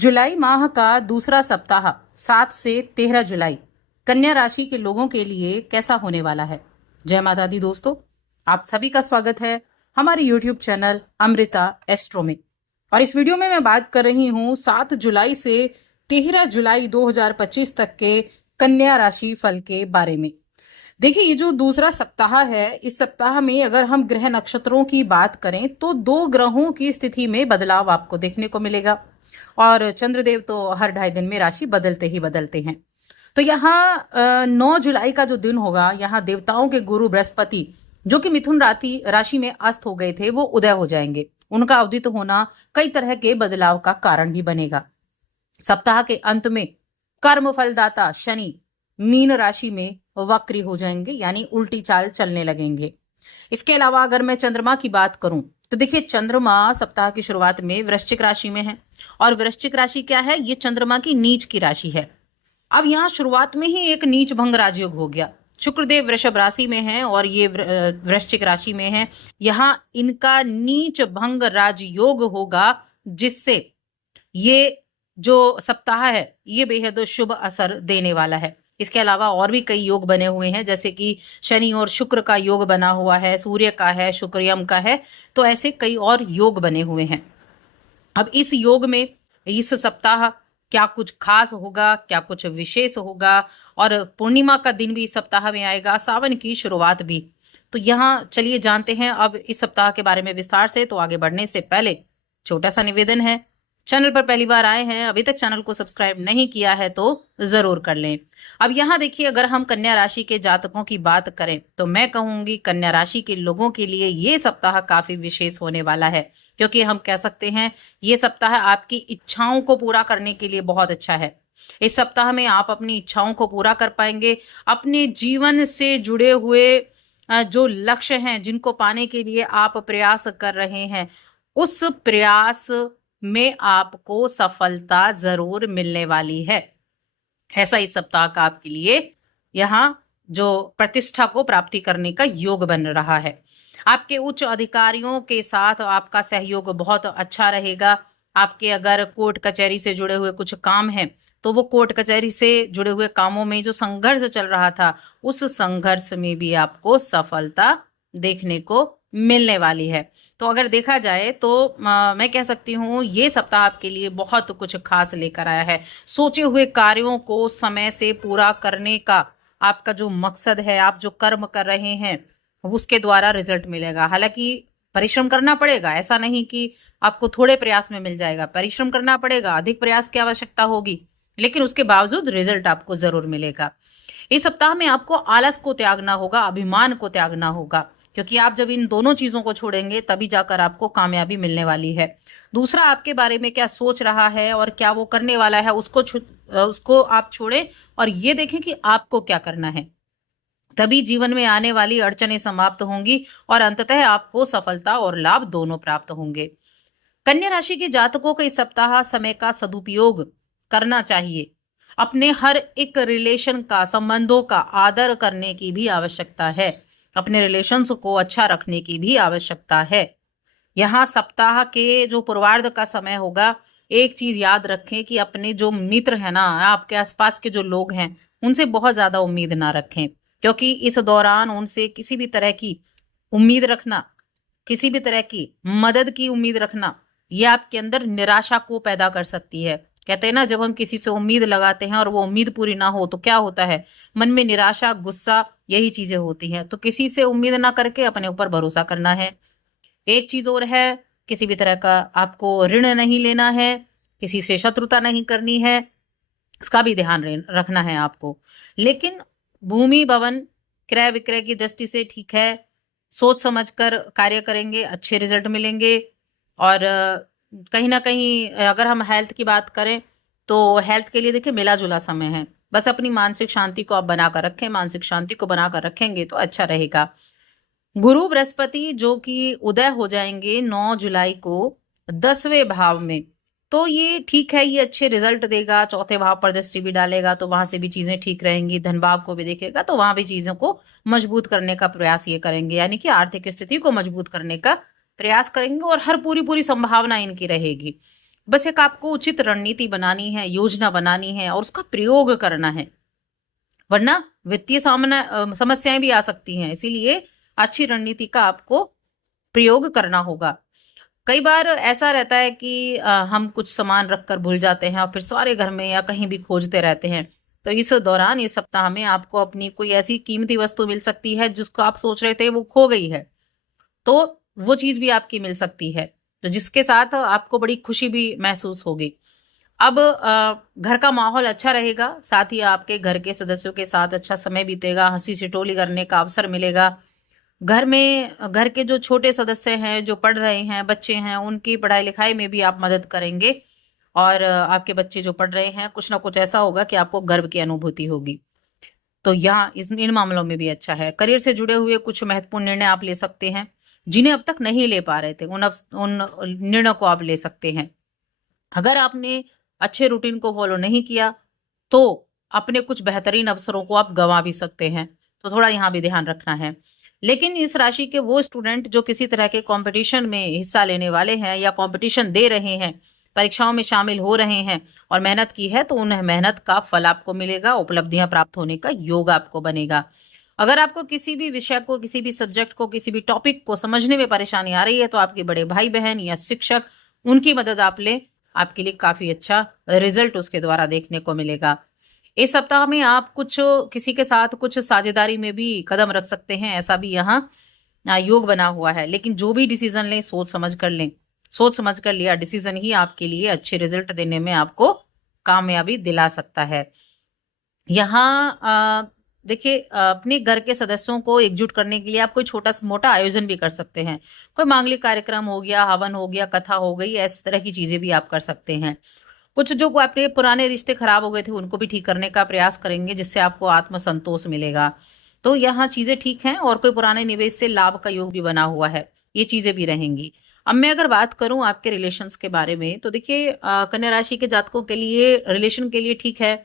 जुलाई माह का दूसरा सप्ताह 7 से 13 जुलाई कन्या राशि के लोगों के लिए कैसा होने वाला है। जय माता दी दोस्तों, आप सभी का स्वागत है हमारे YouTube चैनल अमृता एस्ट्रो में। और इस वीडियो में मैं बात कर रही हूँ 7 जुलाई से 13 जुलाई 2025 तक के कन्या राशि फल के बारे में। देखिए, ये जो दूसरा सप्ताह है, इस सप्ताह में अगर हम ग्रह नक्षत्रों की बात करें तो 2 ग्रहों की स्थिति में बदलाव आपको देखने को मिलेगा और चंद्रदेव तो हर 2.5 दिन में राशि बदलते ही बदलते हैं। तो यहाँ 9 जुलाई का जो दिन होगा, यहाँ देवताओं के गुरु बृहस्पति जो कि मिथुन राशि में अस्त हो गए थे, वो उदय हो जाएंगे। उनका अवधित होना कई तरह के बदलाव का कारण भी बनेगा। सप्ताह के अंत में कर्म फलदाता शनि मीन राशि में वक्री हो जाएंगे, यानी उल्टी चाल चलने लगेंगे। इसके अलावा अगर मैं चंद्रमा की बात करूं तो देखिए, चंद्रमा सप्ताह की शुरुआत में वृश्चिक राशि में है और वृश्चिक राशि क्या है, ये चंद्रमा की नीच की राशि है। अब यहाँ शुरुआत में ही एक नीच भंग राजयोग हो गया। शुक्रदेव वृषभ राशि में है और ये वृश्चिक राशि में है। यहाँ इनका नीच भंग राजयोग होगा, जिससे ये जो सप्ताह है ये बेहद शुभ असर देने वाला है। इसके अलावा और भी कई योग बने हुए हैं, जैसे कि शनि और शुक्र का योग बना हुआ है, सूर्य का है, शुक्र यम का है, तो ऐसे कई और योग बने हुए हैं। अब इस योग में इस सप्ताह क्या कुछ खास होगा, क्या कुछ विशेष होगा, और पूर्णिमा का दिन भी इस सप्ताह में आएगा, सावन की शुरुआत भी। तो यहाँ चलिए जानते हैं अब इस सप्ताह के बारे में विस्तार से। तो आगे बढ़ने से पहले छोटा सा निवेदन है, चैनल पर पहली बार आए हैं, अभी तक चैनल को सब्सक्राइब नहीं किया है तो जरूर कर लें। अब यहाँ देखिए, अगर हम कन्या राशि के जातकों की बात करें तो मैं कहूंगी कन्या राशि के लोगों के लिए ये सप्ताह काफी विशेष होने वाला है, क्योंकि हम कह सकते हैं ये सप्ताह आपकी इच्छाओं को पूरा करने के लिए बहुत अच्छा है। इस सप्ताह में आप अपनी इच्छाओं को पूरा कर पाएंगे। अपने जीवन से जुड़े हुए जो लक्ष्य हैं, जिनको पाने के लिए आप प्रयास कर रहे हैं, उस प्रयास में आपको सफलता जरूर मिलने वाली है। ऐसा इस सप्ताह का आपके लिए यहाँ जो प्रतिष्ठा को प्राप्ति करने का योग बन रहा है। आपके उच्च अधिकारियों के साथ आपका सहयोग बहुत अच्छा रहेगा। आपके अगर कोर्ट कचहरी से जुड़े हुए कुछ काम हैं तो वो कोर्ट कचहरी से जुड़े हुए कामों में जो संघर्ष चल रहा था, उस संघर्ष में भी आपको सफलता देखने को मिलने वाली है। तो अगर देखा जाए तो मैं कह सकती हूँ ये सप्ताह आपके लिए बहुत कुछ खास लेकर आया है। सोचे हुए कार्यों को समय से पूरा करने का आपका जो मकसद है, आप जो कर्म कर रहे हैं, उसके द्वारा रिजल्ट मिलेगा। हालांकि परिश्रम करना पड़ेगा, ऐसा नहीं कि आपको थोड़े प्रयास में मिल जाएगा। परिश्रम करना पड़ेगा, अधिक प्रयास की आवश्यकता होगी, लेकिन उसके बावजूद रिजल्ट आपको जरूर मिलेगा। इस सप्ताह में आपको आलस को त्यागना होगा, अभिमान को त्यागना होगा, क्योंकि आप जब इन दोनों चीजों को छोड़ेंगे तभी जाकर आपको कामयाबी मिलने वाली है। दूसरा आपके बारे में क्या सोच रहा है और क्या वो करने वाला है, उसको आप छोड़ें और ये देखें कि आपको क्या करना है। तभी जीवन में आने वाली अड़चनें समाप्त होंगी और अंततः आपको सफलता और लाभ दोनों प्राप्त होंगे। कन्या राशि के जातकों को इस सप्ताह समय का सदुपयोग करना चाहिए। अपने हर एक रिलेशन का, संबंधों का आदर करने की भी आवश्यकता है। अपने रिलेशंस को अच्छा रखने की भी आवश्यकता है। यहाँ सप्ताह के जो पूर्वार्ध का समय होगा, एक चीज याद रखें कि अपने जो मित्र है ना, आपके आसपास के जो लोग हैं, उनसे बहुत ज्यादा उम्मीद ना रखें, क्योंकि इस दौरान उनसे किसी भी तरह की उम्मीद रखना, किसी भी तरह की मदद की उम्मीद रखना, ये आपके अंदर निराशा को पैदा कर सकती है। कहते हैं ना, जब हम किसी से उम्मीद लगाते हैं और वो उम्मीद पूरी ना हो तो क्या होता है, मन में निराशा, गुस्सा, यही चीजें होती हैं। तो किसी से उम्मीद ना करके अपने ऊपर भरोसा करना है। एक चीज और है, किसी भी तरह का आपको ऋण नहीं लेना है, किसी से शत्रुता नहीं करनी है, इसका भी ध्यान रखना है आपको। लेकिन भूमि भवन क्रय विक्रय की दृष्टि से ठीक है, सोच समझकर कार्य करेंगे, अच्छे रिजल्ट मिलेंगे। और कहीं ना कहीं अगर हम हेल्थ की बात करें तो हेल्थ के लिए देखिए मिला जुला समय है। बस अपनी मानसिक शांति को आप बनाकर रखें, मानसिक शांति को बनाकर रखेंगे तो अच्छा रहेगा। गुरु बृहस्पति जो कि उदय हो जाएंगे 9 जुलाई को 10वें भाव में, तो ये ठीक है, ये अच्छे रिजल्ट देगा। चौथे भाव पर दृष्टि भी डालेगा तो वहां से भी चीजें ठीक रहेंगी। धन भाव को भी देखेगा तो वहां भी चीजों को मजबूत करने का प्रयास ये करेंगे, यानी कि आर्थिक स्थिति को मजबूत करने का प्रयास करेंगे और हर पूरी संभावना इनकी रहेगी। बस एक आपको उचित रणनीति बनानी है, योजना बनानी है और उसका प्रयोग करना है, वरना वित्तीय समस्याएं भी आ सकती हैं। इसीलिए अच्छी रणनीति का आपको प्रयोग करना होगा। कई बार ऐसा रहता है कि हम कुछ सामान रख कर भूल जाते हैं और फिर सारे घर में या कहीं भी खोजते रहते हैं। तो इस दौरान, इस सप्ताह में आपको अपनी कोई ऐसी कीमती वस्तु मिल सकती है जिसको आप सोच रहे थे वो खो गई है, तो वो चीज भी आपकी मिल सकती है, तो जिसके साथ आपको बड़ी खुशी भी महसूस होगी। अब घर का माहौल अच्छा रहेगा, साथ ही आपके घर के सदस्यों के साथ अच्छा समय बीतेगा, हंसी ठिठोली करने का अवसर मिलेगा। घर में घर के जो छोटे सदस्य हैं, जो पढ़ रहे हैं, बच्चे हैं, उनकी पढ़ाई लिखाई में भी आप मदद करेंगे और आपके बच्चे जो पढ़ रहे हैं, कुछ ना कुछ ऐसा होगा कि आपको गर्व की अनुभूति होगी। तो यहाँ इन मामलों में भी अच्छा है। करियर से जुड़े हुए कुछ महत्वपूर्ण निर्णय आप ले सकते हैं जिन्हें अब तक नहीं ले पा रहे थे, उन निर्णयों को आप ले सकते हैं। अगर आपने अच्छे रूटीन को फॉलो नहीं किया तो अपने कुछ बेहतरीन अवसरों को आप गंवा भी सकते हैं, तो थोड़ा यहाँ भी ध्यान रखना है। लेकिन इस राशि के वो स्टूडेंट जो किसी तरह के कंपटीशन में हिस्सा लेने वाले हैं या कंपटीशन दे रहे हैं, परीक्षाओं में शामिल हो रहे हैं और मेहनत की है, तो उन्हें मेहनत का फल आपको मिलेगा, उपलब्धियां प्राप्त होने का योग आपको बनेगा। अगर आपको किसी भी विषय को, किसी भी सब्जेक्ट को, किसी भी टॉपिक को समझने में परेशानी आ रही है, तो आपके बड़े भाई बहन या शिक्षक, उनकी मदद आप लें, आपके लिए काफी अच्छा रिजल्ट उसके द्वारा देखने को मिलेगा। इस सप्ताह में आप किसी के साथ कुछ साझेदारी में भी कदम रख सकते हैं, ऐसा भी यहाँ योग बना हुआ है। लेकिन जो भी डिसीजन लें, सोच समझ कर लें। सोच समझ कर लिया डिसीजन ही आपके लिए अच्छे रिजल्ट देने में आपको कामयाबी दिला सकता है। यहाँ देखिए, अपने घर के सदस्यों को एकजुट करने के लिए आप कोई छोटा मोटा आयोजन भी कर सकते हैं। कोई मांगलिक कार्यक्रम हो गया, हवन हो गया, कथा हो गई, इस तरह की चीजें भी आप कर सकते हैं। कुछ जो आपके पुराने रिश्ते खराब हो गए थे उनको भी ठीक करने का प्रयास करेंगे, जिससे आपको आत्मसंतोष मिलेगा। तो यहाँ चीजें ठीक हैं और कोई पुराने निवेश से लाभ का योग भी बना हुआ है, ये चीजें भी रहेंगी। अब मैं अगर बात करूं आपके रिलेशंस के बारे में, तो देखिए, कन्या राशि के जातकों के लिए रिलेशन के लिए ठीक है।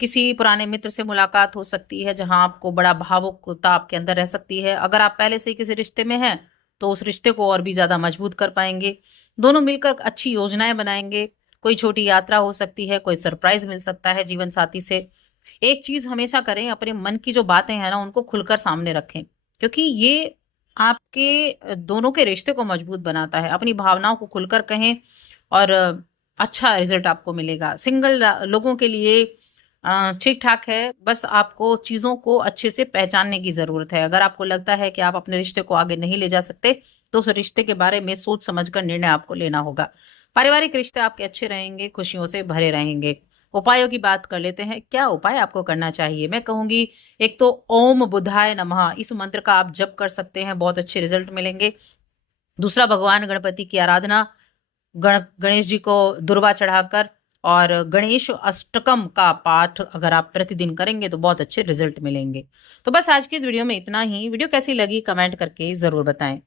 किसी पुराने मित्र से मुलाकात हो सकती है जहां आपको बड़ा भावुकता आपके अंदर रह सकती है। अगर आप पहले से ही किसी रिश्ते में हैं तो उस रिश्ते को और भी ज्यादा मजबूत कर पाएंगे। दोनों मिलकर अच्छी योजनाएं बनाएंगे। कोई छोटी यात्रा हो सकती है, कोई सरप्राइज मिल सकता है जीवन साथी से। एक चीज हमेशा करें, अपने मन की जो बातें हैं ना, उनको खुलकर सामने रखें, क्योंकि ये आपके दोनों के रिश्ते को मजबूत बनाता है। अपनी भावनाओं को खुलकर कहें और अच्छा रिजल्ट आपको मिलेगा। सिंगल लोगों के लिए ठीक ठाक है, बस आपको चीजों को अच्छे से पहचानने की जरूरत है। अगर आपको लगता है कि आप अपने रिश्ते को आगे नहीं ले जा सकते, तो उस रिश्ते के बारे में सोच समझकर निर्णय आपको लेना होगा। पारिवारिक रिश्ते आपके अच्छे रहेंगे, खुशियों से भरे रहेंगे। उपायों की बात कर लेते हैं। क्या उपाय आपको करना चाहिए? मैं कहूंगी, एक तो ओम बुधाय नमः, इस मंत्र का आप जप कर सकते हैं, बहुत अच्छे रिजल्ट मिलेंगे। दूसरा, भगवान गणपति की आराधना, गणेश जी को दुर्वा चढ़ाकर और गणेश अष्टकम का पाठ अगर आप प्रतिदिन करेंगे तो बहुत अच्छे रिजल्ट मिलेंगे। तो बस आज की इस वीडियो में इतना ही। वीडियो कैसी लगी कमेंट करके जरूर बताएं।